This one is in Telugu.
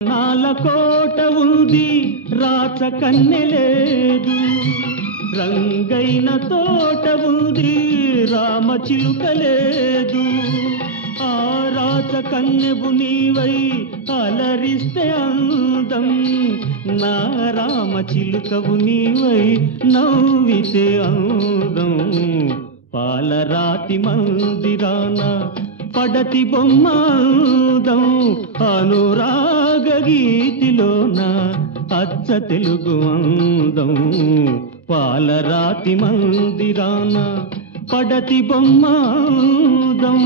నాలకోట ఉంది రాచ కన్నెలేదు, రంగైన తోట ఉంది రామచిలుక లేదు. ఆ రాచ కన్నెవు నీవై అలరిస్తే అందం, నా రామచిలుకవు నీవై నవ్వితే అందం. పాలరాతి మందిరాన పడతి బొమ్మాదం, అనురాగ గీతిలోన అచ్చ తెలుగు అందం. పాలరాతి మందిరాన పడతి బొమ్మాదం.